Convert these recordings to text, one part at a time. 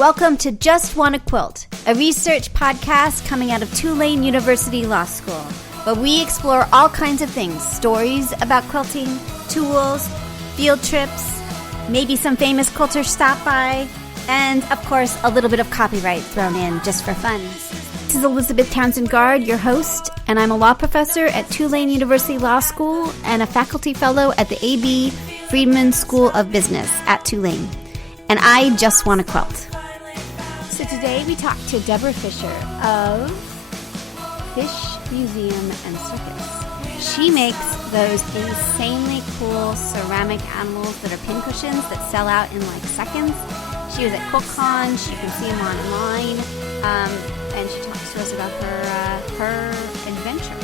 Welcome to Just Wanna Quilt, a research podcast coming out of Tulane University Law School, where we explore all kinds of things, stories about quilting, tools, field trips, maybe some famous quilters stop by, and, of course, a little bit of copyright thrown in just for fun. This is Elizabeth Townsend Guard, your host, and I'm a law professor at Tulane University Law School and a faculty fellow at the A.B. Friedman School of Business at Tulane. And I just want to quilt. So today we talk to Deborah Fisher of Fish Museum and Circus. She makes those insanely cool ceramic animals that are pincushions that sell out in like seconds. She was at QuiltCon. You can see them online. And she talks to us about her adventure.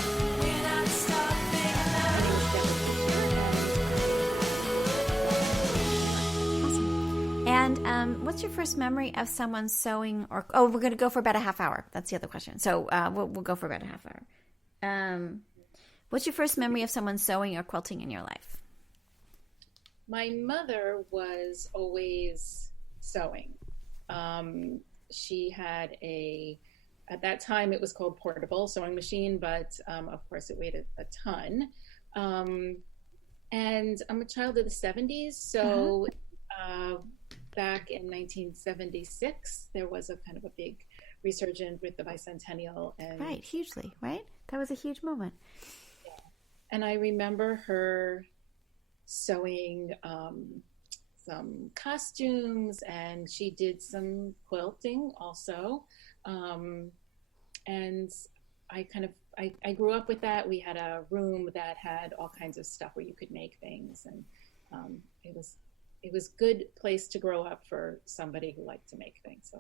And what's your first memory of someone sewing we're going to go for about a half hour. That's the other question. So we'll go for about a half hour. What's your first memory of someone sewing or quilting in your life? My mother was always sewing. She had at that time it was called portable sewing machine, but of course it weighed a ton. And I'm a child of the 70s, so back in 1976, there was a kind of a big resurgence with the bicentennial. And right, hugely, right? That was a huge moment. Yeah. And I remember her sewing some costumes, and she did some quilting also. And I grew up with that. We had a room that had all kinds of stuff where you could make things, and it was good place to grow up for somebody who liked to make things.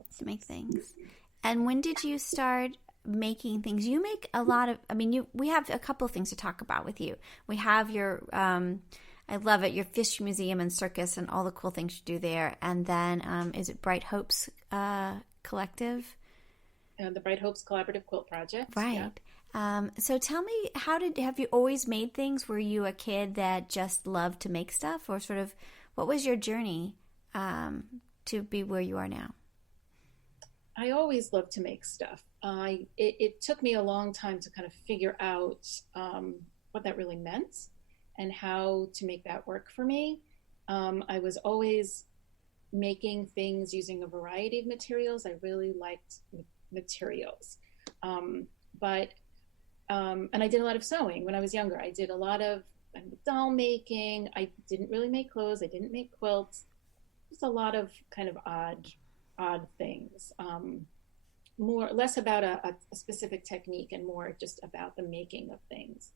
And when did you start making things? You make a lot of, we have a couple of things to talk about with you. We have your, I love it, your Fish Museum and Circus and all the cool things you do there. And then, is it Bright Hopes Collective? The Bright Hopes Collaborative Quilt Project. Right. Yeah. So tell me, have you always made things? Were you a kid that just loved to make stuff, or sort of, what was your journey to be where you are now? I always loved to make stuff. It took me a long time to kind of figure out what that really meant and how to make that work for me. I was always making things using a variety of materials. I really liked materials. And I did a lot of sewing when I was younger. I did a lot of doll making. I didn't really make clothes. I didn't make quilts. Just a lot of kind of odd things. Less about a specific technique and more just about the making of things.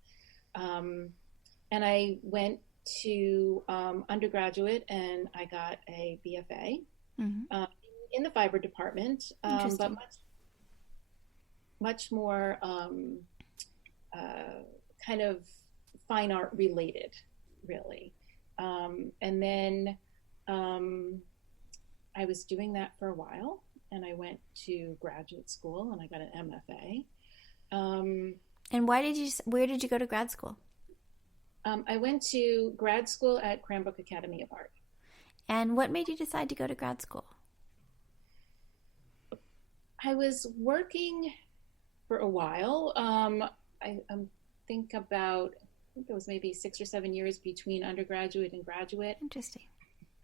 And I went to undergraduate, and I got a BFA in the fiber department, but much more kind of fine art related, really. And then I was doing that for a while, and I went to graduate school, and I got an MFA. And where did you go to grad school? I went to grad school at Cranbrook Academy of Art. And what made you decide to go to grad school? I was working for a while. I think it was maybe 6 or 7 years between undergraduate and graduate. Interesting.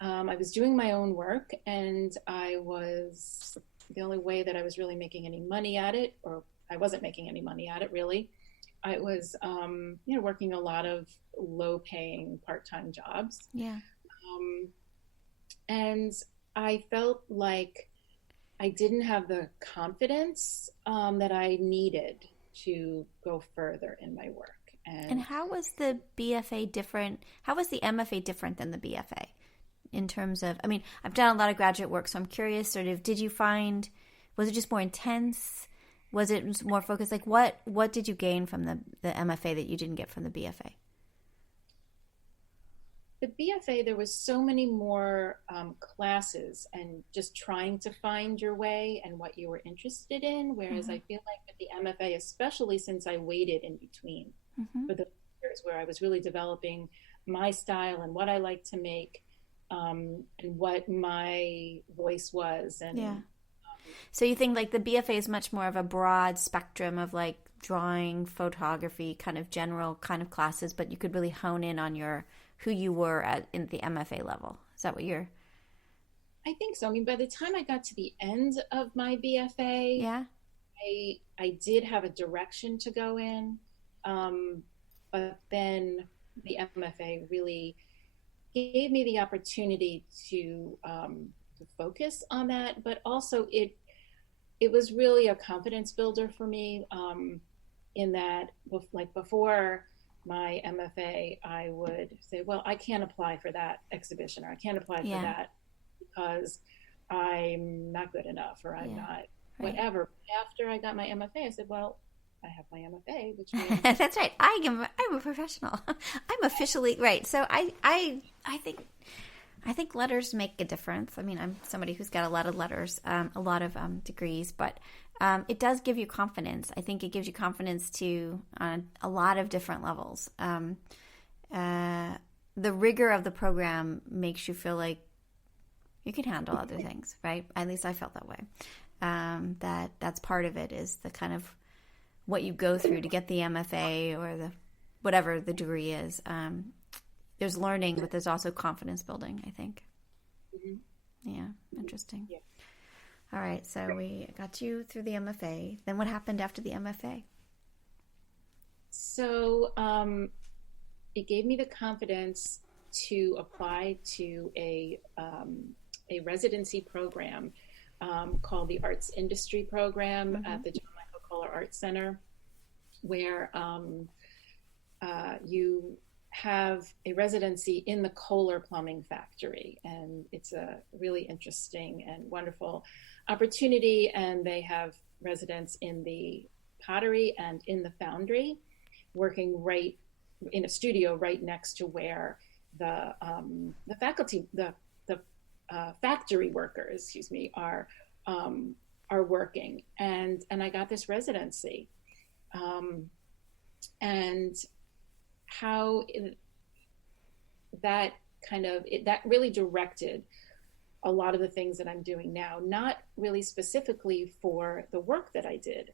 I was doing my own work, and the only way that I was really making any money at it, or I wasn't making any money at it really, I was working a lot of low-paying part-time jobs. Yeah. And I felt like I didn't have the confidence that I needed to go further in my work. And how was the BFA different? How was the MFA different than the BFA in terms of, I've done a lot of graduate work, so I'm curious, sort of, was it just more intense? Was it more focused? Like what did you gain from the MFA that you didn't get from the BFA? The BFA, there was so many more classes and just trying to find your way and what you were interested in. Whereas I feel like with the MFA, especially since I waited in between for the years where I was really developing my style and what I like to make, and what my voice was. And yeah. So you think like the BFA is much more of a broad spectrum of like drawing, photography, kind of general kind of classes, but you could really hone in on who you were in the MFA level. Is that what you're? I think so. I mean, by the time I got to the end of my BFA, Yeah. I did have a direction to go in, but then the MFA really gave me the opportunity to focus on that. But also, it was really a confidence builder for me. In that, like before my MFA, I would say, "Well, I can't apply for that exhibition, or I can't apply for that because I'm not good enough, or I'm not." Whatever. After I got my MFA, I said, well, I have my MFA, which means that's right. I'm a professional. I'm officially right. So I think letters make a difference. I mean, I'm somebody who's got a lot of letters, a lot of degrees, but it does give you confidence. I think it gives you confidence on a lot of different levels. The rigor of the program makes you feel like you can handle other things, right? At least I felt that way. That's part of it, is the kind of what you go through to get the MFA or the whatever the degree is. There's learning, but there's also confidence building, I think. Mm-hmm. Yeah, interesting. Yeah. All right, so we got you through the MFA. Then what happened after the MFA? So it gave me the confidence to apply to a residency program called the Arts Industry Program at the John Michael Kohler Arts Center, where you have a residency in the Kohler Plumbing Factory. And it's a really interesting and wonderful opportunity. And they have residents in the pottery and in the foundry, working right in a studio right next to where the factory workers, are working, and I got this residency, and how that really directed a lot of the things that I'm doing now. Not really specifically for the work that I did,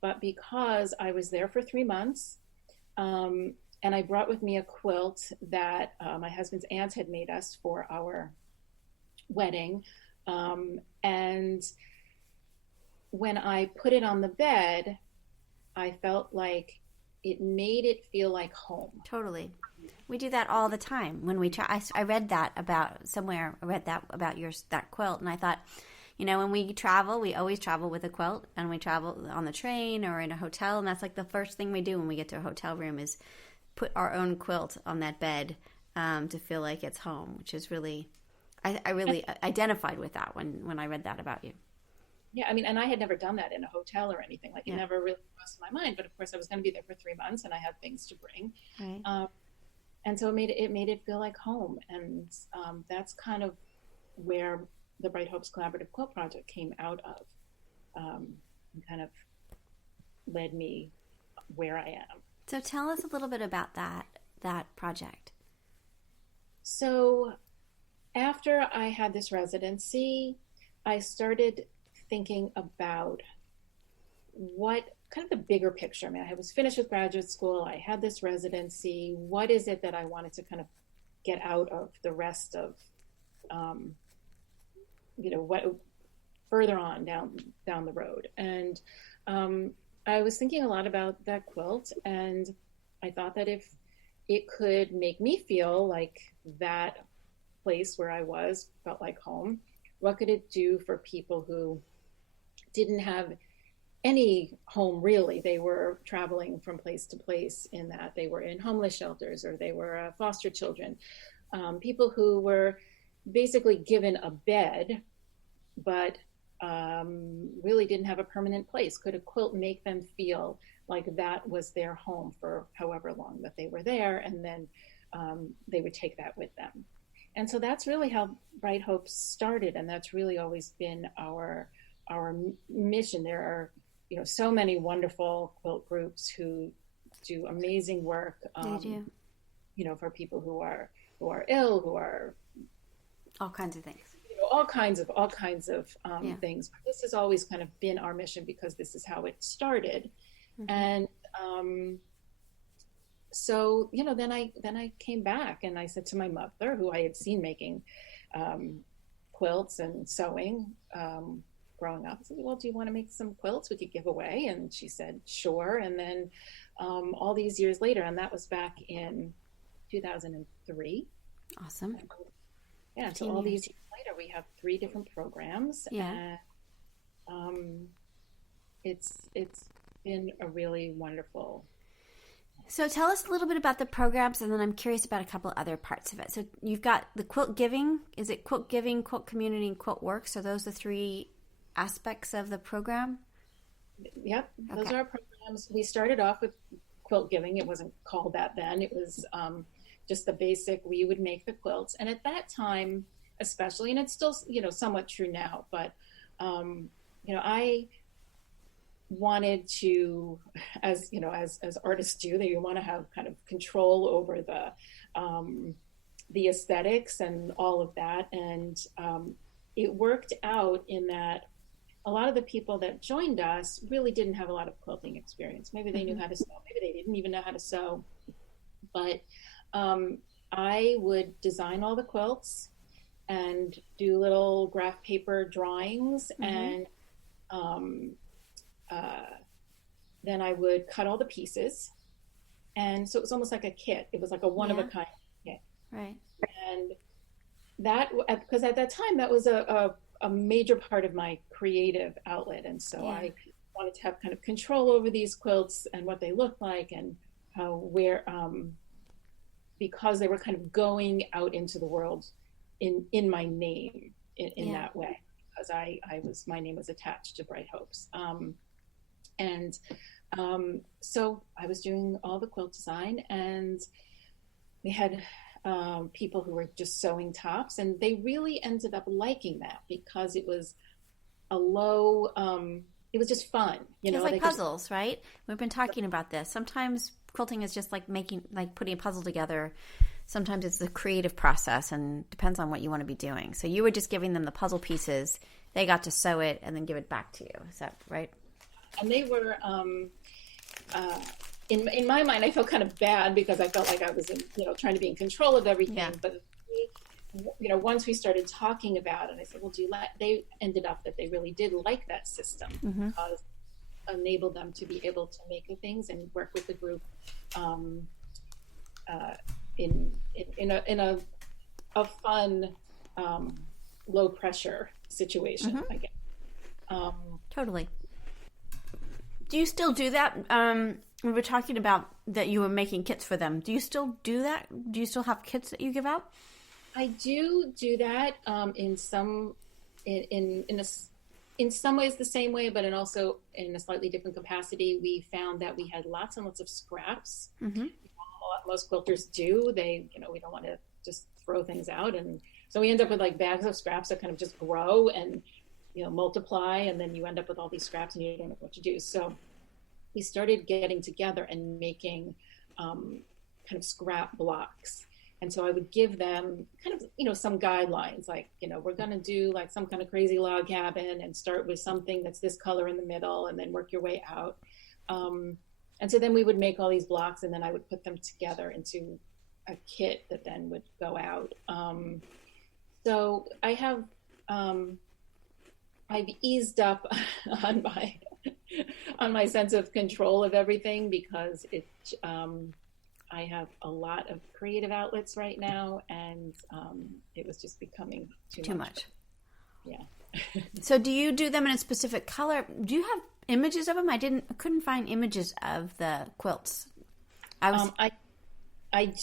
but because I was there for 3 months. And I brought with me a quilt that my husband's aunt had made us for our wedding. And when I put it on the bed, I felt like it made it feel like home. Totally. We do that all the time when we try. I read that about somewhere. I read that about that quilt, and I thought, when we travel, we always travel with a quilt, and we travel on the train or in a hotel, and that's like the first thing we do when we get to a hotel room is put our own quilt on that bed to feel like it's home, which is really, I really identified with that when I read that about you. Yeah, I mean, and I had never done that in a hotel or anything. Like, it never really crossed my mind. But of course, I was going to be there for 3 months, and I had things to bring. Right. And so it made it feel like home, and that's kind of where the Bright Hopes Collaborative Quilt Project came out of, and kind of led me where I am. So tell us a little bit about that project. So after I had this residency, I started thinking about what kind of the bigger picture. I mean, I was finished with graduate school. I had this residency. What is it that I wanted to kind of get out of the rest of, what further on down the road? And I was thinking a lot about that quilt, and I thought that if it could make me feel like that place where I was felt like home, what could it do for people who didn't have any home, really? They were traveling from place to place, in that they were in homeless shelters, or they were foster children, people who were basically given a bed, but really didn't have a permanent place. Could a quilt make them feel like that was their home for however long that they were there, and then they would take that with them? And so that's really how Bright Hopes started, and that's really always been our mission. There are so many wonderful quilt groups who do amazing work. They do. For people who are ill, who are All kinds of things. All kinds of things. But this has always kind of been our mission because this is how it started. Mm-hmm. And so, then I came back and I said to my mother, who I had seen making quilts and sewing growing up, I said, well, do you want to make some quilts we could give away? And she said, sure. And then all these years later, and that was back in 2003. Awesome. Yeah, so all these years later, we have 3 different programs. Yeah. And it's been a really wonderful. So tell us a little bit about the programs, and then I'm curious about a couple other parts of it. So you've got the quilt giving. Is it quilt giving, quilt community, and quilt works? Are those the 3 aspects of the program? Yep, those are our programs. We started off with quilt giving. It wasn't called that then. It was just the basic. We would make the quilts, and at that time, especially, and it's still somewhat true now, but I wanted to, as artists do, that you want to have kind of control over the aesthetics and all of that. And it worked out in that a lot of the people that joined us really didn't have a lot of quilting experience. Maybe they knew how to sew, maybe they didn't even know how to sew. But I would design all the quilts and do little graph paper drawings, and then I would cut all the pieces. And so it was almost like a kit. It was like a one-of-a-kind kit. Right. And that, because at that time, that was a major part of my creative outlet. And so I wanted to have kind of control over these quilts and what they looked like, and because they were kind of going out into the world in my name in that way, because my name was attached to Bright Hopes. So I was doing all the quilt design, and we had people who were just sewing tops, and they really ended up liking that because it was it was just fun. It's like puzzles, right? We've been talking about this. Sometimes quilting is just like putting a puzzle together. Sometimes it's the creative process, and depends on what you want to be doing. So you were just giving them the puzzle pieces. They got to sew it and then give it back to you. Is that right? And they were, in my mind, I felt kind of bad because I felt like I was, trying to be in control of everything. Yeah. But once we started talking about it, I said, well, they ended up that they really did like that system, because it enabled them to be able to make the things and work with the group in a fun, low pressure situation, I guess. Totally. Do you still do that? We were talking about that you were making kits for them. Do you still do that? Do you still have kits that you give out? I do that in some ways the same way, but also in a slightly different capacity. We found that we had lots and lots of scraps. Most quilters do. We don't want to just throw things out, and so we end up with like bags of scraps that kind of just grow and multiply, and then you end up with all these scraps and you don't know what to do. So we started getting together and making kind of scrap blocks. And so I would give them kind of, some guidelines, like, we're going to do like some kind of crazy log cabin and start with something that's this color in the middle and then work your way out. And so then we would make all these blocks, and then I would put them together into a kit that then would go out. So I have, I've eased up on my sense of control of everything, because I have a lot of creative outlets right now, and it was just becoming too much. Yeah. So do you do them in a specific color? Do you have images of them? I couldn't find images of the quilts. I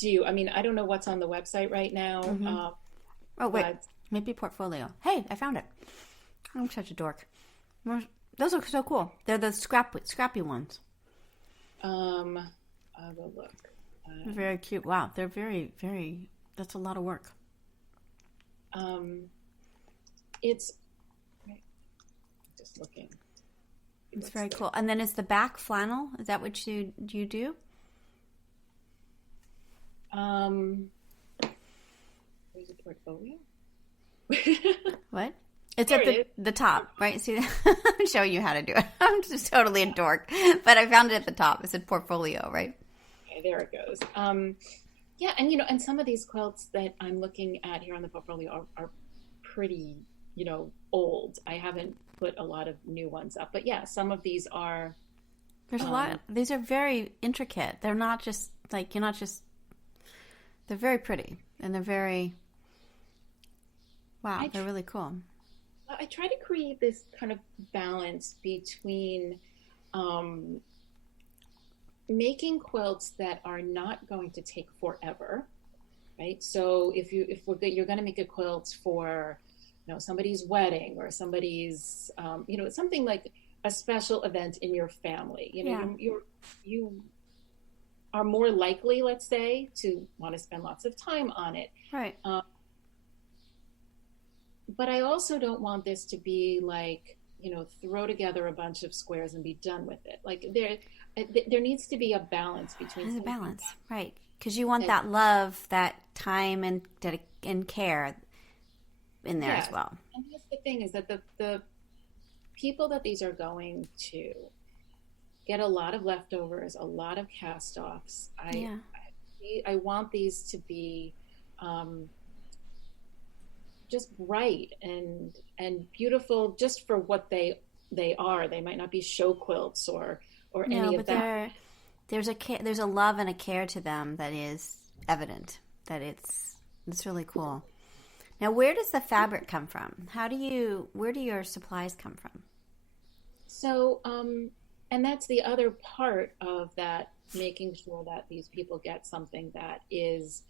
do. I mean, I don't know what's on the website right now. Maybe portfolio. Hey, I found it. I'm such a dork. Those look so cool. They're the scrappy ones. I will look. They're very cute. Wow, they're very, very. That's a lot of work. It's just looking. It's very cool. And then is the back flannel? Is that what you do? There's a portfolio. What? It's There at it the top, right? See, I'm showing you how to do it. I'm just totally a dork, but I found it at the top. It said portfolio, right? Okay, there it goes. Yeah, and and some of these quilts that I'm looking at here on the portfolio are pretty, old. I haven't put a lot of new ones up, but yeah, some of these are. There's a lot. These are very intricate. They're not just like, you're not just, they're very pretty and they're very, wow, they're really cool. I try to create this kind of balance between making quilts that are not going to take forever, right? So you're going to make a quilt for, somebody's wedding or somebody's, something like a special event in your family. You are more likely, let's say, to want to spend lots of time on it. Right. But I also don't want this to be like, throw together a bunch of squares and be done with it. Like there needs to be a balance between. There's a balance, right? Because you want that love, that time, and care in there as well. And that's the thing, is that the people that these are going to get a lot of leftovers, a lot of cast-offs. I want these to be just bright and beautiful, just for what they are. They might not be show quilts or any of that. There's a love and a care to them that is evident. That it's really cool. Now, where does the fabric come from? Where do your supplies come from? So, and that's the other part of that, making sure that these people get something that is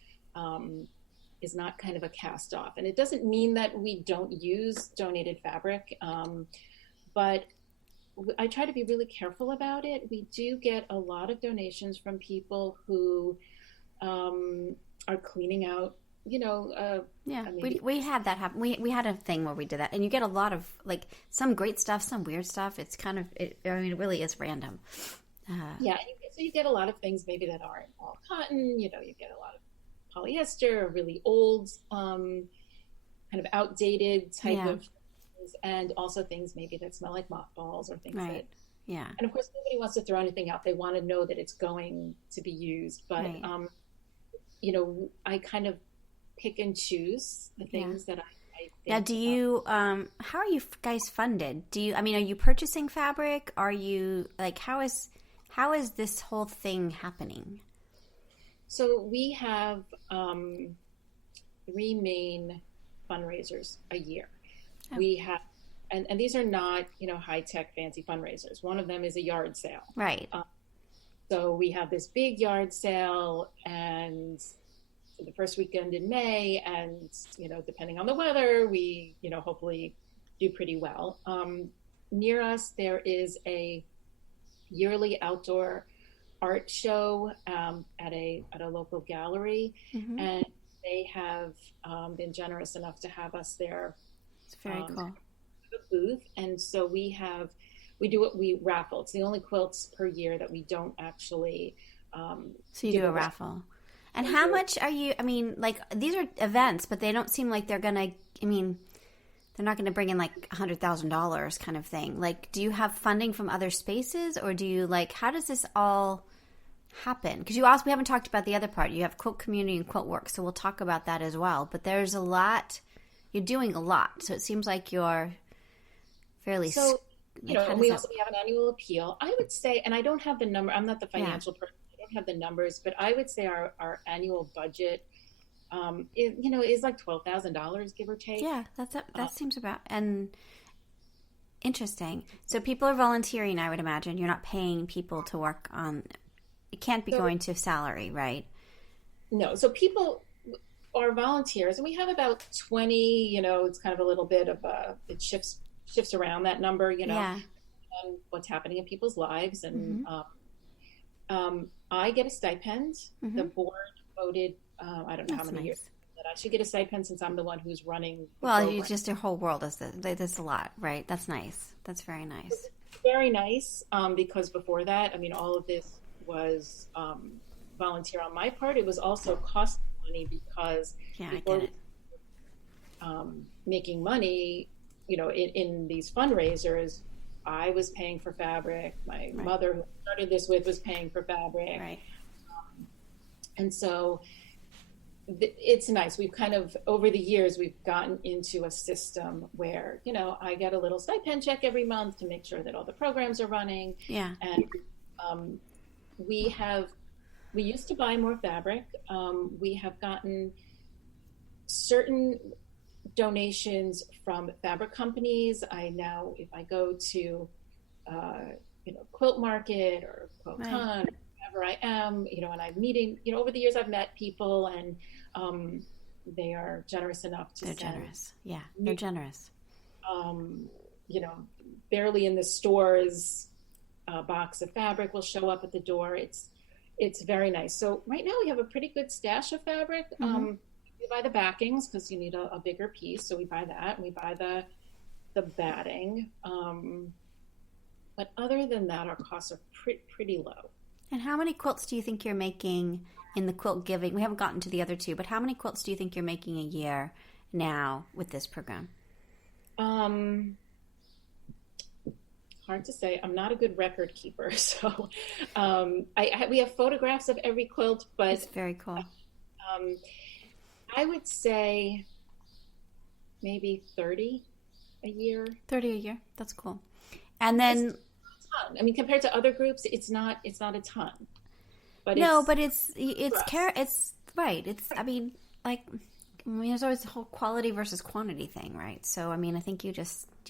not kind of a cast off. And it doesn't mean that we don't use donated fabric, but I try to be really careful about it. We do get a lot of donations from people who are cleaning out, we had that happen. We had a thing where we did that, and you get a lot of, like, some great stuff, some weird stuff. It's kind of, it really is random. So you get a lot of things maybe that aren't all cotton. You get a lot of polyester, or really old, kind of outdated type of things, and also things maybe that smell like mothballs or things right. Yeah. And of course, nobody wants to throw anything out. They want to know that it's going to be used. But right. I kind of pick and choose the things that I think. Now, do you, how are you guys funded? Are you purchasing fabric? Are you, like, how is this whole thing happening? So we have 3 main fundraisers a year. Oh. We have, and these are not, high-tech fancy fundraisers. One of them is a yard sale. Right. So we have this big yard sale, and the first weekend in May, and depending on the weather, we hopefully do pretty well. Near us, there is a yearly outdoor art show at a local gallery, mm-hmm. and they have been generous enough to have us there. It's very cool. A booth, and so we raffle. It's the only quilts per year that we don't actually. So you do a raffle. And how much are you, these are events, but they don't seem like they're going to, they're not going to bring in like $100,000 kind of thing. Like, do you have funding from other spaces, or do you, how does this all happen? Because we haven't talked about the other part. You have Quilt Community and Quilt Works, so we'll talk about that as well. But there's a lot, you're doing a lot. So it seems like you're fairly... So, we have an annual appeal. I would say, and I don't have the number, I'm not the financial person, have the numbers, but I would say our annual budget is like $12,000, give or take. Yeah, that seems about, and interesting. So people are volunteering, I would imagine. You're not paying people to work on, it can't be going to salary, right? No, so people are volunteers, and we have about 20, it's kind of a little bit of it shifts around that number, and what's happening in people's lives. And I get a stipend. Mm-hmm. The board voted, I don't know how many years, that I should get a stipend since I'm the one who's running. Your whole world is that's a lot, right? That's nice. That's very nice. It's very nice, because before that, all of this was volunteer on my part. It was also cost money because I get it. making money, in these fundraisers, I was paying for fabric. My Right. mother, who I started this with, was paying for fabric. Right. And so it's nice. We've kind of, over the years, we've gotten into a system where, I get a little stipend check every month to make sure that all the programs are running. Yeah. And we used to buy more fabric. We have gotten certain donations from fabric companies. If I go to, Quilt Market or Quilt Right. Con, wherever I am, and I'm meeting, over the years I've met people, and they are generous enough to They're send, generous. Yeah, they're generous. Barely in the stores, a box of fabric will show up at the door. It's very nice. So right now we have a pretty good stash of fabric. Mm-hmm. We buy the backings because you need a bigger piece, so we buy that, and we buy the batting. But other than that, our costs are pretty low. And how many quilts do you think you're making in the quilt giving? We haven't gotten to the other two, but how many quilts do you think you're making a year now with this program? Hard to say. I'm not a good record keeper, so we have photographs of every quilt, but It's very cool. I would say maybe 30 a year. 30 a year. That's cool. And then It's not a ton. I mean, compared to other groups, it's not a ton. But it's right. There's always the whole quality versus quantity thing, right? So, I think you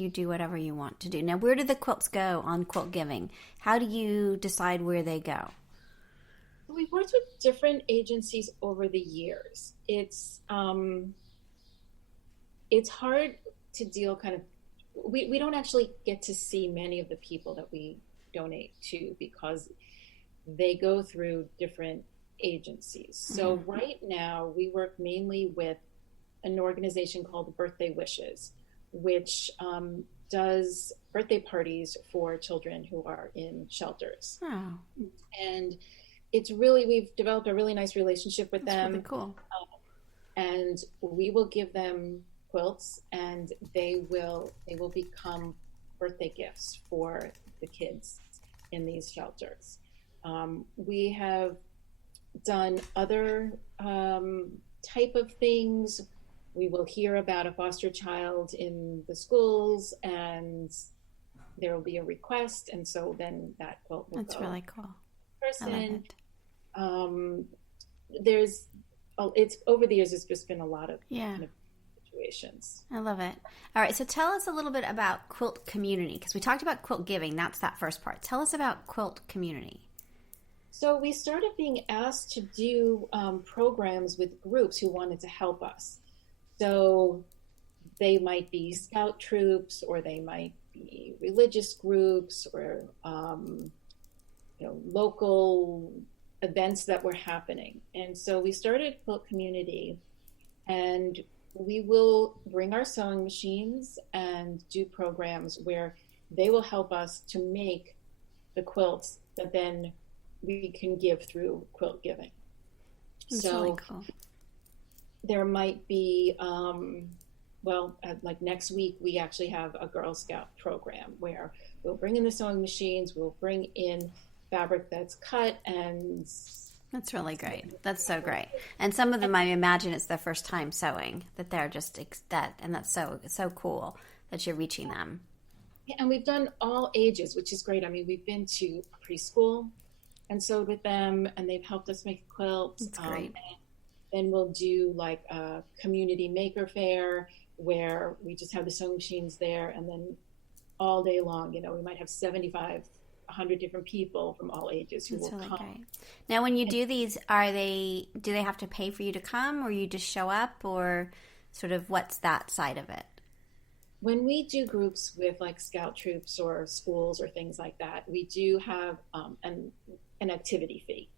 do whatever you want to do. Now, where do the quilts go on quilt giving? How do you decide where they go? We've worked with different agencies over the years. It's hard to deal we don't actually get to see many of the people that we donate to because they go through different agencies. So right now we work mainly with an organization called Birthday Wishes, which does birthday parties for children who are in shelters. Oh. And we've developed a really nice relationship with them. Really cool. And we will give them quilts, and they will become birthday gifts for the kids in these shelters. We have done other type of things. We will hear about a foster child in the schools, and there will be a request, and so then that quilt will That's go. really cool. Person. I love it. It's over the years, it's just been a lot of Yeah. situations. I love it. All right, so tell us a little bit about quilt community, because we talked about quilt giving. That's that first part. Tell us about quilt community. So we started being asked to do programs with groups who wanted to help us. So they might be scout troops, or they might be religious groups, or local events that were happening. And so we started Quilt Community, and we will bring our sewing machines and do programs where they will help us to make the quilts that then we can give through quilt giving. That's So really cool. there might be, like next week, we actually have a Girl Scout program where we'll bring in the sewing machines, we'll bring in fabric that's cut, and That's really great. That's so great. And some of them, I imagine it's their first time sewing, that they're just and that's so cool that you're reaching them. Yeah, and we've done all ages, which is great. I mean, we've been to preschool and sewed with them, and they've helped us make quilts. That's great. Then we'll do like a community maker fair where we just have the sewing machines there, and then all day long, we might have 75, 100 different people from all ages who That's will really come. great. Now, when you do these, do they have to pay for you to come, or you just show up, or sort of what's that side of it? When we do groups with like scout troops or schools or things like that, we do have an activity fee,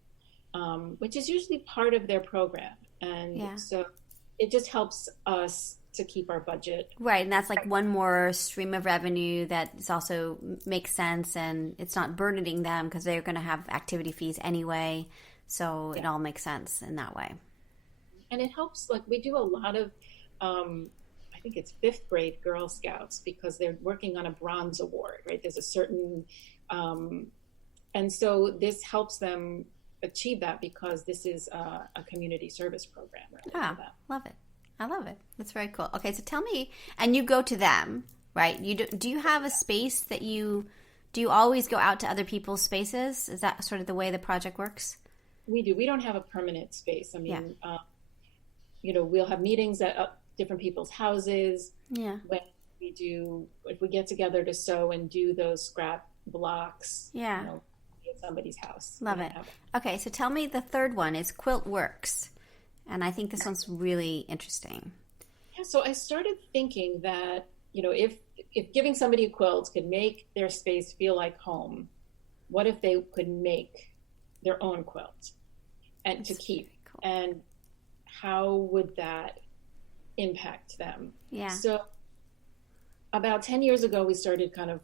which is usually part of their program. And so it just helps us to keep our budget. Right, and that's like one more stream of revenue that is also makes sense, and it's not burdening them because they're going to have activity fees anyway. So it all makes sense in that way. And it helps, like we do a lot of, I think it's fifth grade Girl Scouts, because they're working on a bronze award, right? There's a certain, and so this helps them achieve that, because this is a community service program. Really, oh, love it. I love it. That's very cool. Okay, so tell me, and you go to them, right? Do you have a space that do you always go out to other people's spaces? Is that sort of the way the project works? We do. We don't have a permanent space. I mean, we'll have meetings at different people's houses. Yeah. When if we get together to sew and do those scrap blocks. Yeah. At somebody's house. Love it. Okay, so tell me, the third one is Quilt Works. And I think this one's really interesting. Yeah, so I started thinking that, if giving somebody a quilt could make their space feel like home, what if they could make their own quilt and to keep? Cool. And how would that impact them? Yeah. So about 10 years ago, we started kind of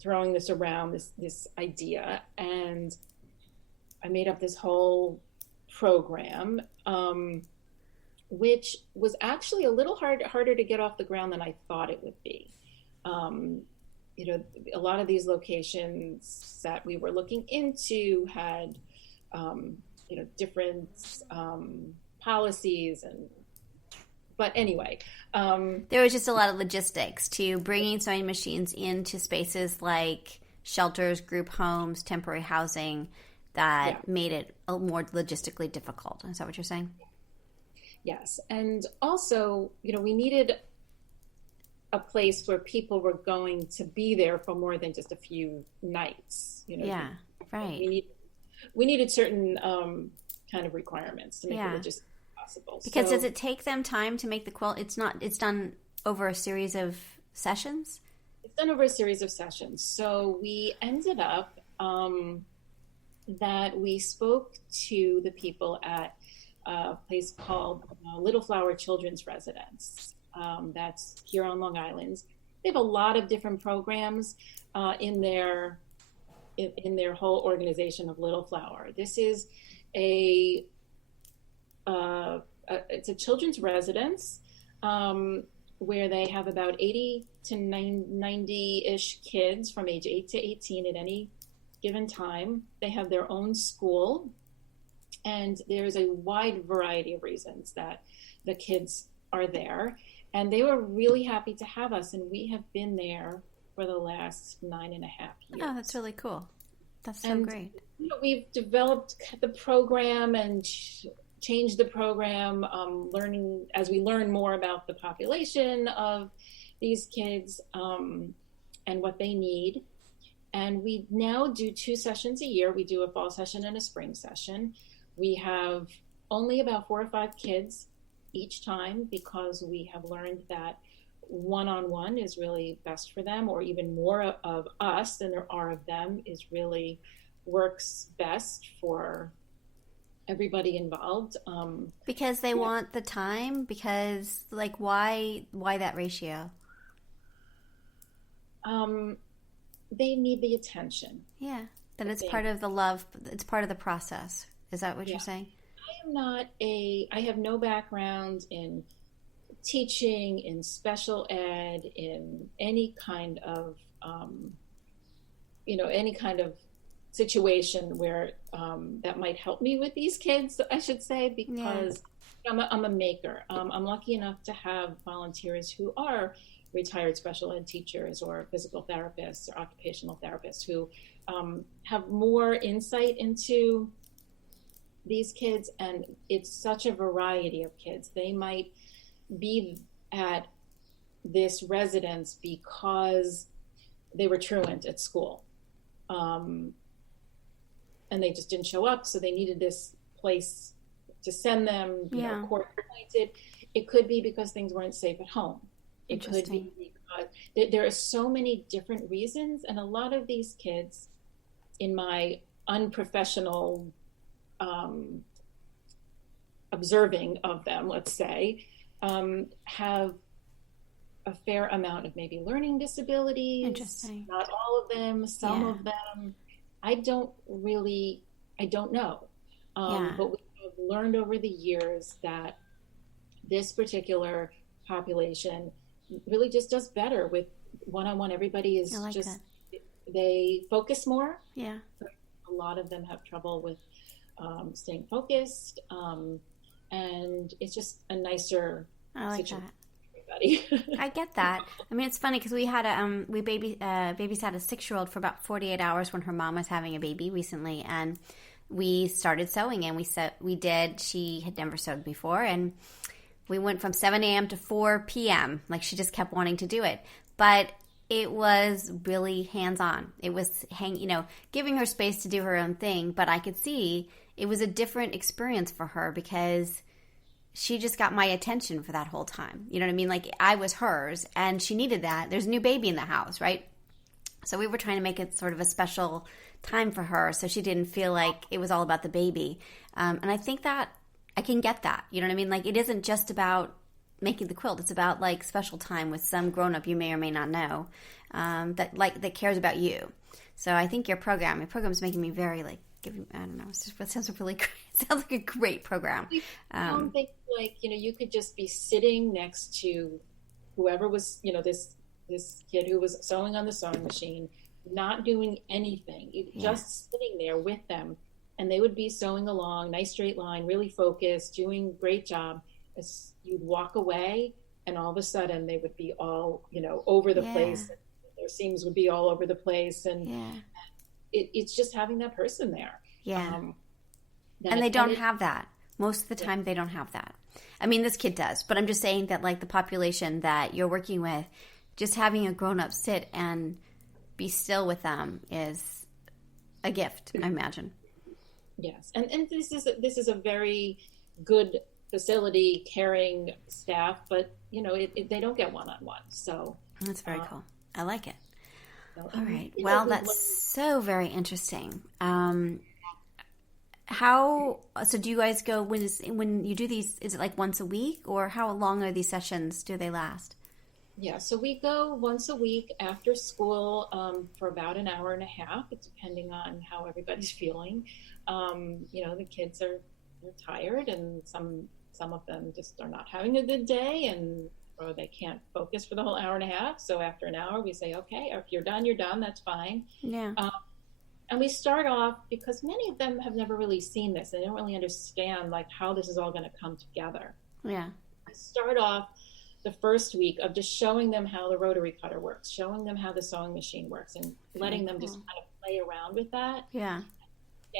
throwing this around, this idea, and I made up this whole program, which was actually a little harder to get off the ground than I thought it would be. A lot of these locations that we were looking into had, different policies, but anyway. There was just a lot of logistics to bringing sewing machines into spaces like shelters, group homes, temporary housing, that made it more logistically difficult. Is that what you're saying? Yes. And also, we needed a place where people were going to be there for more than just a few nights. Yeah, right. We needed certain kind of requirements to make it logistically possible. Because does it take them time to make the quilt? It's done over a series of sessions? It's done over a series of sessions. So we ended up that we spoke to the people at a place called Little Flower Children's Residence. That's here on Long Island. They have a lot of different programs in their whole organization of Little Flower. This is it's a children's residence where they have about 80 to 90-ish kids from age 8 to 18 at any given time. They have their own school, and there's a wide variety of reasons that the kids are there. And they were really happy to have us, and we have been there for the last 9.5 years. Oh, that's really cool. That's so great. We've developed the program and changed the program, learning as we learn more about the population of these kids and what they need. And we now do 2 sessions a year. We do a fall session and a spring session. We have only about 4 or 5 kids each time, because we have learned that one-on-one is really best for them, or even more of us than there are of them is really works best for everybody involved. Because they want the time? Because, like, why that ratio? They need the attention. Yeah, that it's part of the love. It's part of the process. Is that what you're saying? I have no background in teaching, in special ed, in any kind of, any kind of situation where that might help me with these kids, I should say, because I'm a maker. I'm lucky enough to have volunteers who are retired special ed teachers or physical therapists or occupational therapists who have more insight into these kids, and it's such a variety of kids. They might be at this residence because they were truant at school, and they just didn't show up, so they needed this place to send them, court appointed. It could be because things weren't safe at home. It could be because there are so many different reasons, and a lot of these kids, in my unprofessional observing of them, let's say, have a fair amount of maybe learning disabilities. Interesting. Not all of them, some of them. I don't know. But we have learned over the years that this particular population really just does better with one-on-one. Everybody is just, they focus more. Yeah. A lot of them have trouble with staying focused. And it's just a nicer situation for everybody. I get that. I mean, it's funny because we had babysat a 6-year-old for about 48 hours when her mom was having a baby recently, and we started sewing, and she had never sewed before, and we went from 7 a.m. to 4 p.m. Like, she just kept wanting to do it. But it was really hands-on. It was giving her space to do her own thing, but I could see it was a different experience for her because she just got my attention for that whole time. You know what I mean? Like, I was hers, and she needed that. There's a new baby in the house, right? So we were trying to make it sort of a special time for her so she didn't feel like it was all about the baby. And I think that I can get that. You know what I mean? Like, it isn't just about making the quilt. It's about, like, special time with some grown-up you may or may not know that cares about you. So I think your program's making me very, like, I don't know. It sounds really great. It sounds like a great program. I don't think, like, you could just be sitting next to whoever was, this kid who was sewing on the sewing machine, not doing anything, just sitting there with them, and they would be sewing along, nice straight line, really focused, doing great job. As you'd walk away, and all of a sudden they would be all, over the place. Their seams would be all over the place, and it's just having that person there. Yeah. And they don't have that. Most of the time they don't have that. I mean, this kid does, but I'm just saying that, like, the population that you're working with, just having a grown-up sit and be still with them is a gift, I imagine. Yes. And this is a very good facility, caring staff, but, they don't get one-on-one. So that's very cool. I like it. So, all right. Well, that's so very interesting. So do you guys go, when you do these, is it like once a week, or how long are these sessions? Do they last? Yeah, so we go once a week after school for about an hour and a half. It's depending on how everybody's feeling. The kids are tired, and some of them just are not having a good day, or they can't focus for the whole hour and a half. So after an hour, we say, okay, if you're done, you're done. That's fine. Yeah. And we start off, because many of them have never really seen this. They don't really understand, like, how this is all going to come together. Yeah. I start off the first week of just showing them how the rotary cutter works, showing them how the sewing machine works, and letting them just kind of play around with that. Yeah.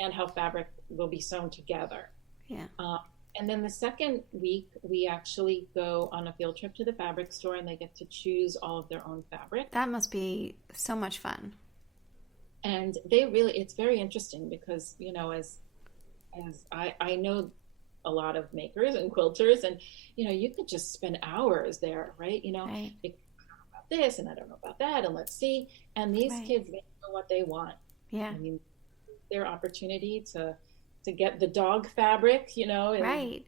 And how fabric will be sewn together. Yeah. And then the second week, we actually go on a field trip to the fabric store, and they get to choose all of their own fabric. That must be so much fun. And it's very interesting because, as I know a lot of makers and quilters, and, you could just spend hours there, right? Right. I don't know about this, and I don't know about that, and let's see. And these kids, they know what they want. Yeah. I mean, their opportunity to get the dog fabric, and, right.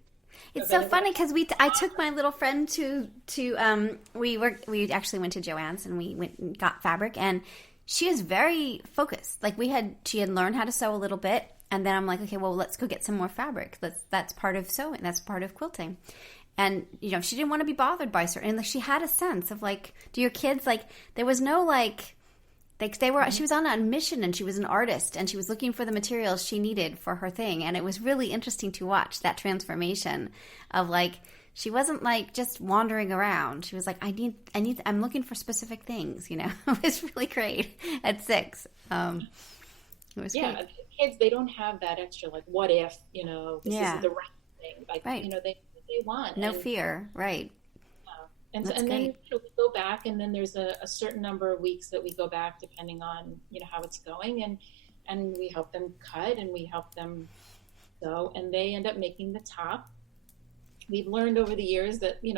It's so funny because I took my little friend to we actually went to Joann's, and we went and got fabric, and she is very focused. Like, she had learned how to sew a little bit, and then I'm like, okay, well, let's go get some more fabric. That's part of sewing. That's part of quilting. And, she didn't want to be bothered by certain, and, like, she had a sense of, like, do your kids, like, there was no, like, she was on a mission, and she was an artist, and she was looking for the materials she needed for her thing. And it was really interesting to watch that transformation of, like, she wasn't, like, just wandering around. She was like, I'm looking for specific things, It was really great at 6. It was great. Kids, they don't have that extra, like, what if, this isn't the right thing. Like, right. They want. No fear, right. And then we go back, and then there's a certain number of weeks that we go back depending on, how it's going, and we help them cut, and we help them sew, and they end up making the top. We've learned over the years that, we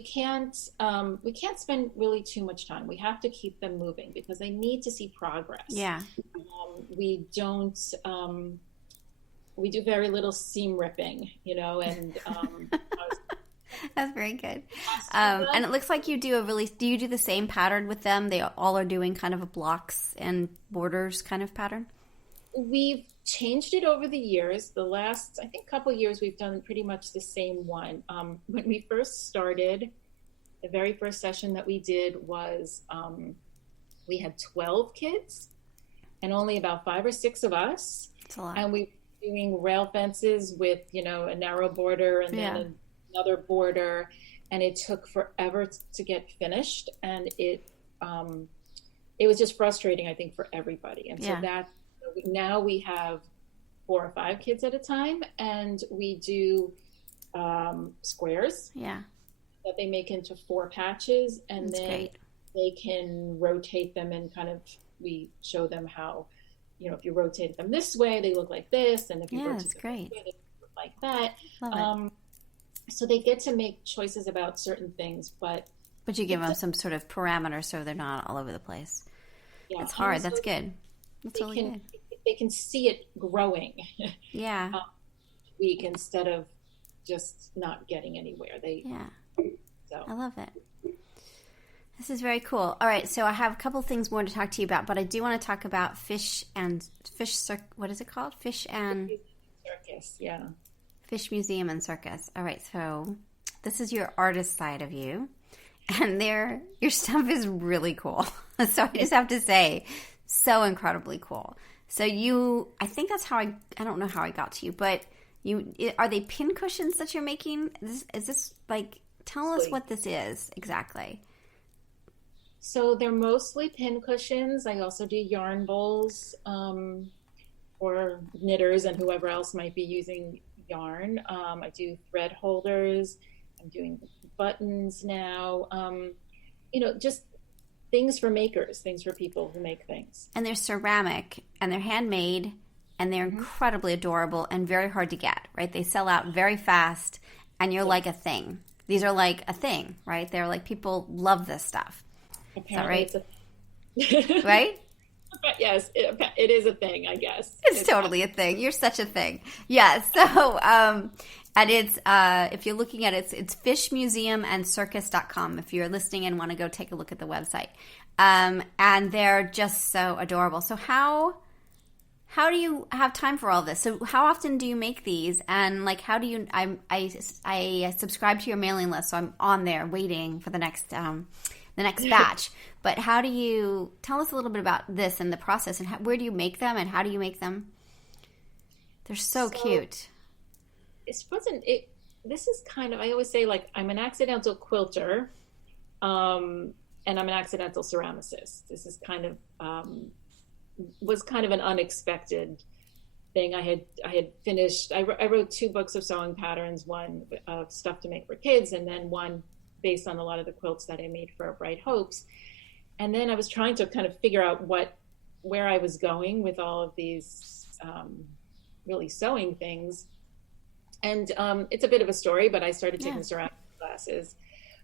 can't spend really too much time. We have to keep them moving because they need to see progress. Yeah. We don't, we do very little seam ripping, and, that's very good. And it looks like do you do the same pattern with them? They all are doing kind of a blocks and borders kind of pattern? We've changed it over the years. The last, I think, couple years, we've done pretty much the same one. When we first started, the very first session that we did was we had 12 kids and only about 5 or 6 of us. That's a lot. And we were doing rail fences with, a narrow border and then another border. And it took forever to get finished. And it was just frustrating, I think, for everybody. And so now we have 4 or 5 kids at a time, and we do squares that they make into 4 patches, and That's then great. They can rotate them, and we show them how, if you rotate them this way, they look like this, and if you rotate them this way, they look like that. Love it. So they get to make choices about certain things, but you give them some sort of parameters so they're not all over the place. Yeah, it's hard. That's good. That's really good. They can see it growing. Yeah. Week instead of just not getting anywhere. So. I love it. This is very cool. All right, so I have a couple things more to talk to you about, but I do want to talk about what is it called? Fish Circus, yeah. Fish Museum and Circus. All right, so this is your artist side of you, and your stuff is really cool. So I just have to say, so incredibly cool. So I think that's how I don't know how I got to you, but are they pin cushions that you're making? Is this like, tell us what this is exactly. So they're mostly pin cushions. I also do yarn bowls for knitters and whoever else might be using yarn. I do thread holders. I'm doing buttons now. Just things for makers, things for people who make things. And they're ceramic, and they're handmade, and they're incredibly adorable and very hard to get, right? They sell out very fast, and you're like a thing. These are like a thing, right? They're like, people love this stuff. Apparently, is that right? Right? Yes, it is a thing, I guess. It's totally a thing. You're such a thing. Yeah, so, and it's, if you're looking at it, it's fishmuseumandcircus.com if you're listening and want to go take a look at the website. And they're just so adorable. So how do you have time for all this? So how often do you make these? And like, how do you, I subscribe to your mailing list, so I'm on there waiting for the next batch. But how do you tell us a little bit about this and the process, and where do you make them, and how do you make them? They're so cute. This is kind of, I always say, like, I'm an accidental quilter, and I'm an accidental ceramicist. This is kind of was kind of an unexpected thing. I had finished. I wrote 2 books of sewing patterns, one of stuff to make for kids, and then one based on a lot of the quilts that I made for Bright Hopes. And then I was trying to kind of figure out where I was going with all of these really sewing things. And it's a bit of a story, but I started taking ceramic classes.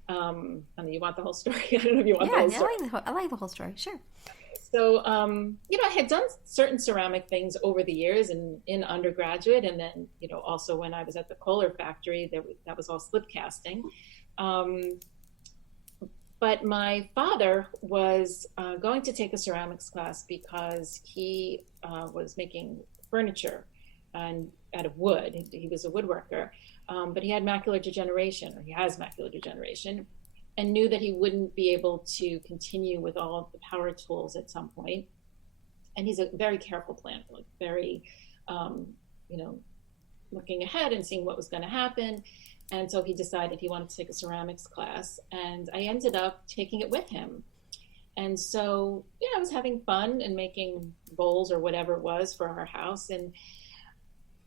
I mean, you want the whole story? I don't know if you want the whole story. I like the whole story. Sure. So, I had done certain ceramic things over the years in undergraduate. And then, also when I was at the Kohler factory, that was all slip casting. But my father was going to take a ceramics class because he was making furniture out of wood. He was a woodworker, but he had macular degeneration, or he has macular degeneration, and knew that he wouldn't be able to continue with all of the power tools at some point. And he's a very careful planner, like very, looking ahead and seeing what was going to happen. And so he decided he wanted to take a ceramics class, and I ended up taking it with him. And so, I was having fun and making bowls or whatever it was for our house.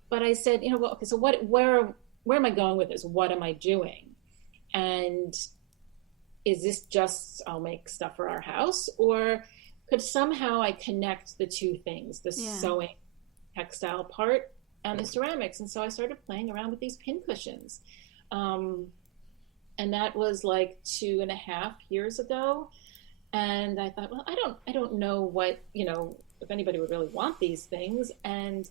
But I said, okay, so where am I going with this? What am I doing? And is this just, I'll make stuff for our house, or could somehow I connect the 2 things, the sewing textile part and the ceramics? And so I started playing around with these pin cushions. And that was like 2.5 years ago. And I thought, well, I don't know what, if anybody would really want these things. And,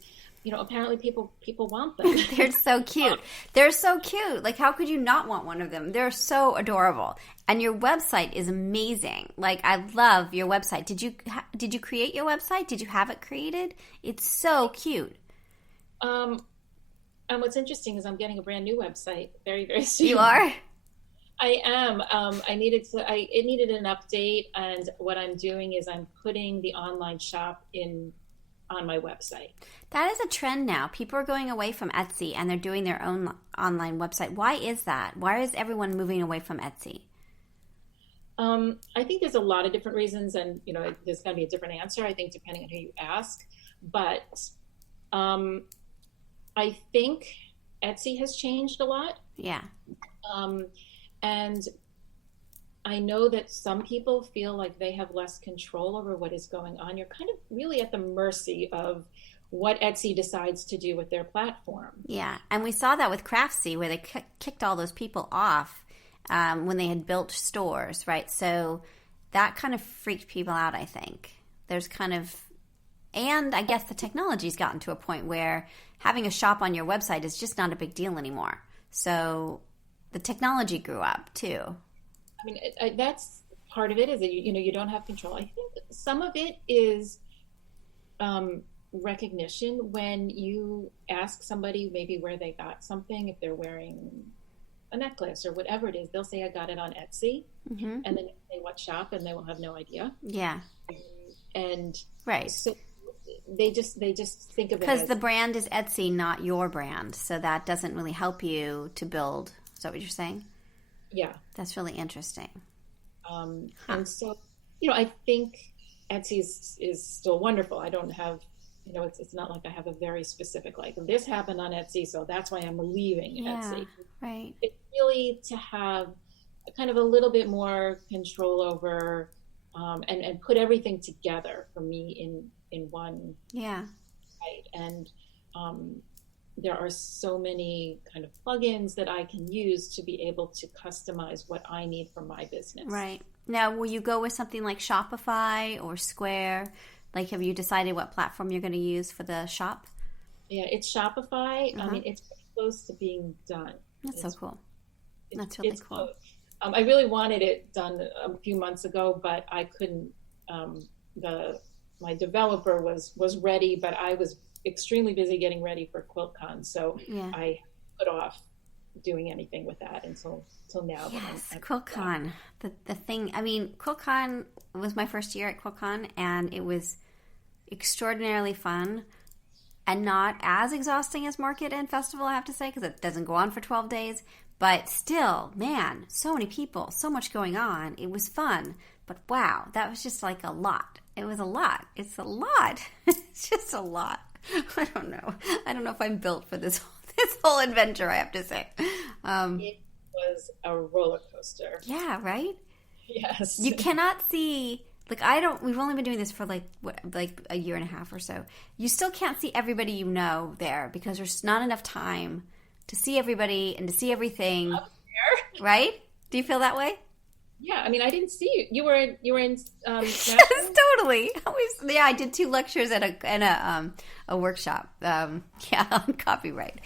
apparently people want them. They're so cute. They're so cute. Like, how could you not want one of them? They're so adorable. And your website is amazing. Like, I love your website. Did you create your website? Did you have it created? It's so cute. And what's interesting is I'm getting a brand new website very, very soon. You are? I am. It needed an update, and what I'm doing is I'm putting the online shop on my website. That is a trend now. People are going away from Etsy and they're doing their own online website. Why is that? Why is everyone moving away from Etsy? I think there's a lot of different reasons, and there's going to be a different answer, I think, depending on who you ask. But I think Etsy has changed a lot. Yeah. And I know that some people feel like they have less control over what is going on. You're kind of really at the mercy of what Etsy decides to do with their platform. Yeah, and we saw that with Craftsy, where they kicked all those people off when they had built stores, right? So that kind of freaked people out, I think. And I guess the technology's gotten to a point where having a shop on your website is just not a big deal anymore. So the technology grew up too. I mean, that's part of it, is that you don't have control. I think some of it is recognition. When you ask somebody maybe where they got something, if they're wearing a necklace or whatever it is, they'll say, I got it on Etsy. Mm-hmm. And then you say what shop, and they will have no idea. Yeah. And right. So they just think of it because the brand is Etsy, not your brand. So that doesn't really help you to build. Is that what you're saying? Yeah. That's really interesting. And so, I think Etsy is still wonderful. I don't have, it's not like I have a very specific, like, this happened on Etsy, so that's why I'm leaving Etsy. Right. It's really to have kind of a little bit more control over and put everything together for me in one. Yeah. Right. And there are so many kind of plugins that I can use to be able to customize what I need for my business. Right. Now, will you go with something like Shopify or Square? Like, have you decided what platform you're going to use for the shop? Yeah, it's Shopify. I mean, it's close to being done. That's so cool. That's really cool. I really wanted it done a few months ago, but I couldn't. My developer was ready, but I was extremely busy getting ready for QuiltCon, so I put off doing anything with that until now. Yes, QuiltCon. The thing, I mean, QuiltCon was my first year at QuiltCon, and it was extraordinarily fun and not as exhausting as Market and Festival, I have to say, because it doesn't go on for 12 days. But still, man, so many people, so much going on. It was fun. But wow, that was just like a lot. It was a lot. It's a lot. It's just a lot. I don't know. I don't know if I'm built for this whole adventure, I have to say. It was a roller coaster. Yeah, right? Yes. You cannot see, we've only been doing this for like a year and a half or so. You still can't see everybody you know there because there's not enough time to see everybody and to see everything. Right? Do you feel that way? Yeah, I mean, I didn't see you. You were in totally. I did 2 lectures and a workshop. On copyright.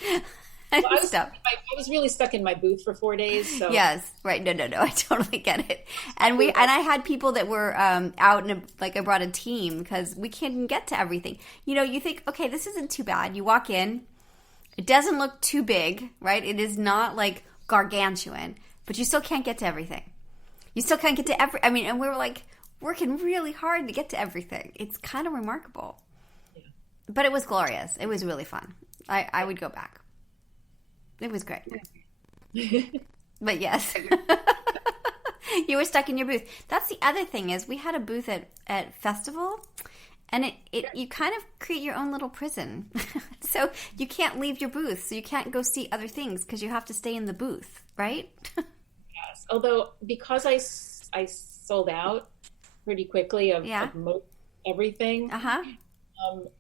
Well, I was really stuck in my booth for 4 days. So. Yes, right. No. I totally get it. And I had people that were out and I brought a team because we can't get to everything. You think, okay, this isn't too bad. You walk in, it doesn't look too big, right? It is not like gargantuan, but you still can't get to everything. You still can't get to and we were like working really hard to get to everything. It's kind of remarkable. Yeah. But it was glorious. It was really fun. I would go back. It was great. But yes. You were stuck in your booth. That's the other thing is we had a booth at Festival, and you kind of create your own little prison. So you can't leave your booth. So you can't go see other things because you have to stay in the booth, right? Yes. Although because I sold out pretty quickly of most everything. Uh-huh.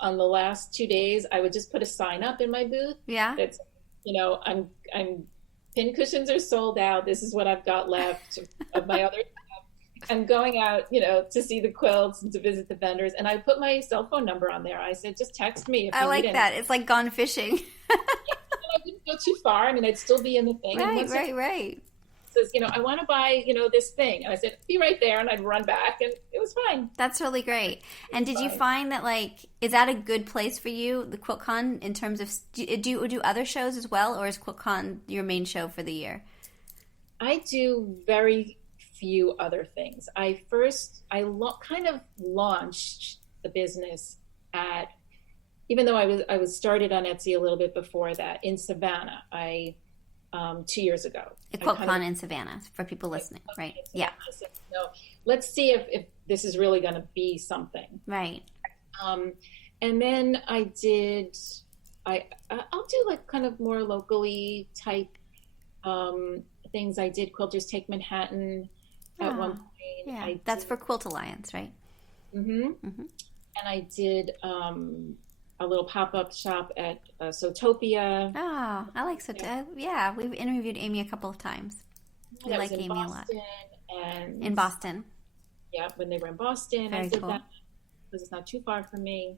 On the last 2 days, I would just put a sign up in my booth. Yeah. That's, I'm pin cushions are sold out. This is what I've got left of my other stuff. I'm going out, to see the quilts and to visit the vendors. And I put my cell phone number on there. I said, just text me if you need anything. That. It's like gone fishing. I wouldn't go too far. I mean, I'd still be in the thing. Right. says, I want to buy, this thing. And I said, be right there. And I'd run back and it was fine. That's really great. And did you find that, is that a good place for you, the QuiltCon, in terms of, do you do other shows as well, or is QuiltCon your main show for the year? I do very few other things. I kind of launched the business even though I was started on Etsy a little bit before that, in Savannah. 2 years ago. A QuiltCon in Savannah, for people listening, right? Yeah. So, let's see if this is really going to be something. Right. And then I'll do kind of more locally type things. I did Quilters Take Manhattan at one point. Yeah, that's for Quilt Alliance, right? Mm-hmm. Mm-hmm. And I did a little pop-up shop at Sotopia. Oh, I like Sotopia. Yeah, we've interviewed Amy a couple of times. We like Amy a lot. In Boston. Yeah, when they were in Boston. Very I did cool. that because it's not too far from me.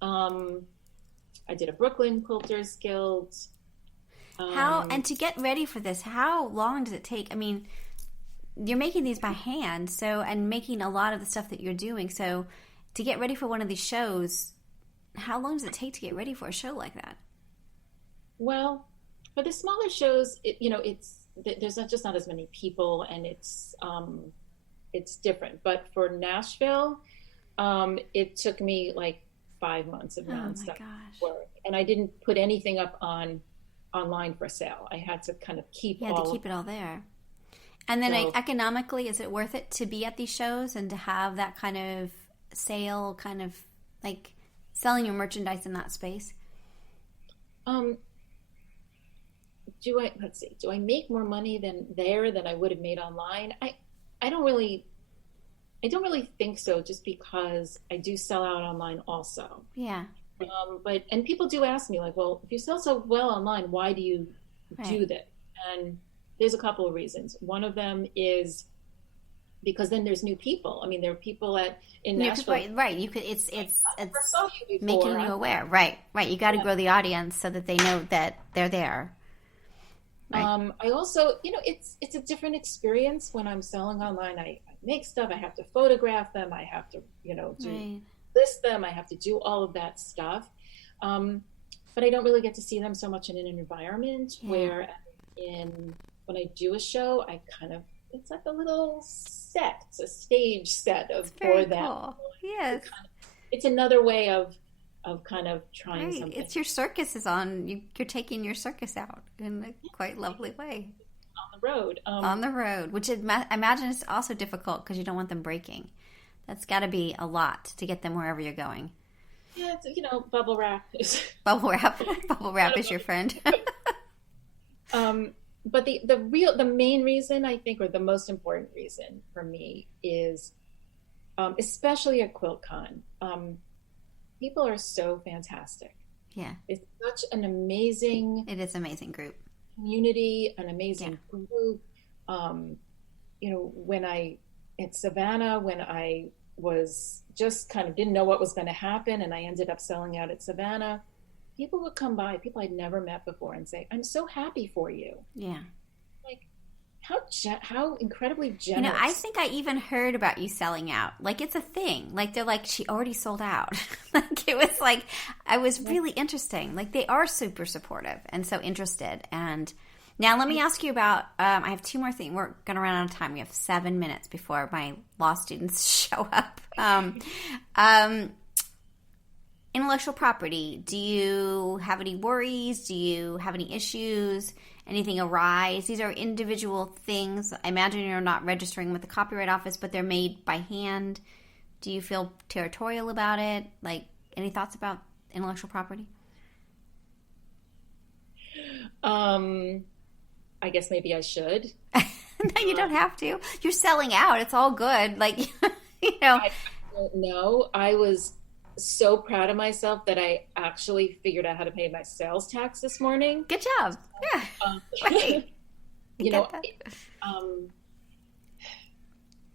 I did a Brooklyn Quilters Guild. And to get ready for this, how long does it take? I mean, you're making these by hand, and making a lot of the stuff that you're doing. So to get ready for one of these shows, how long does it take to get ready for a show like that? Well, for the smaller shows, there's not as many people, and it's different. But for Nashville, it took me like 5 months of nonstop work, and I didn't put anything up online for sale. I had to kind of keep it all there. And then economically, is it worth it to be at these shows and to have that kind of sale, kind of like selling your merchandise in that space? Do I make more money than I would have made online? I don't really think so, just because I do sell out online also. Yeah. And people do ask me, like, well, if you sell so well online, why do you do that? And there's a couple of reasons. One of them is because then there's new people. I mean, there are people in Nashville. Right. You could. It's making you aware. Right. You got to grow the audience so that they know that they're there. Right. I also, it's a different experience when I'm selling online. I make stuff. I have to photograph them. I have to, list them. I have to do all of that stuff. But I don't really get to see them so much in an environment where when I do a show, it's like a little set. It's a stage set for them. Cool. Yes. It's another way of kind of trying something. It's your circus is on. You're taking your circus out in a quite lovely way. On the road. Which I imagine is also difficult because you don't want them breaking. That's got to be a lot to get them wherever you're going. Yeah, it's, bubble wrap. Bubble wrap is your friend. But the main reason, I think, or the most important reason for me is, especially at QuiltCon, people are so fantastic. Yeah. It's such an amazing... It is an amazing group. Community, an amazing group. At Savannah, when I was just kind of didn't know what was going to happen, and I ended up selling out at Savannah, people would come by, people I'd never met before, and say, "I'm so happy for you." Yeah. Like, how incredibly generous. I think I even heard about you selling out. Like, it's a thing. Like, they're like, she already sold out. Like, it was like, I was really interesting. Like, they are super supportive and so interested. And now let me ask you about, I have two more things. We're going to run out of time. We have 7 minutes before my law students show up. Intellectual property. Do you have any worries? Do you have any issues? Anything arise? These are individual things. I imagine you're not registering with the Copyright Office, but they're made by hand. Do you feel territorial about it? Like, any thoughts about intellectual property? I guess maybe I should. No, you don't have to. You're selling out. It's all good. Like, I don't know. I was so proud of myself that I actually figured out how to pay my sales tax this morning. Good job. Yeah. Right.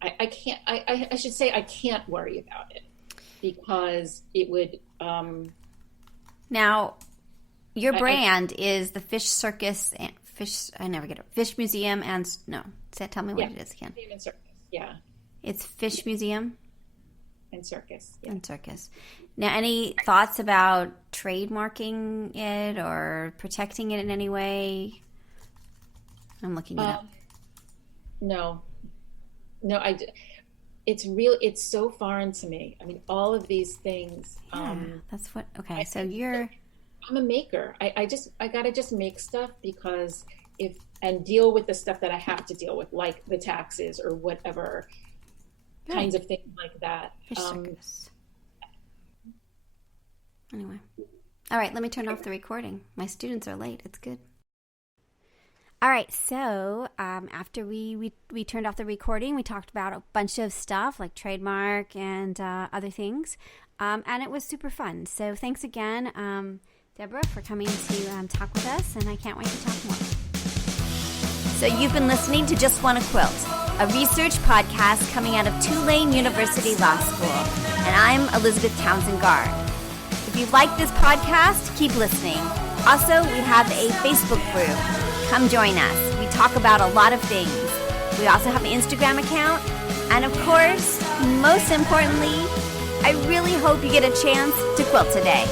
I can't, I should say I can't worry about it because it would, now your brand is the Fish Circus Fish, I never get it. Fish Museum and, no, tell me what it is again. Museum and Circus, yeah. It's Fish Museum? And Circus. Yeah. And Circus. Now, any thoughts about trademarking it or protecting it in any way? I'm looking it up. No, it's so foreign to me. I mean, all of these things. That's what, okay, I'm a maker. I gotta just make stuff because and deal with the stuff that I have to deal with, like the taxes or whatever kinds of things like that. Fish Circus. Anyway. All right, let me turn off the recording. My students are late. It's good. All right, so after we turned off the recording, we talked about a bunch of stuff like trademark and other things, and it was super fun. So thanks again, Deborah, for coming to talk with us, and I can't wait to talk more. So you've been listening to Just Wanna Quilt, a research podcast coming out of Tulane University Law School, and I'm Elizabeth Townsend Gard. If you like this podcast, keep listening. Also, we have a Facebook group. Come join us. We talk about a lot of things. We also have an Instagram account. And of course, most importantly, I really hope you get a chance to quilt today.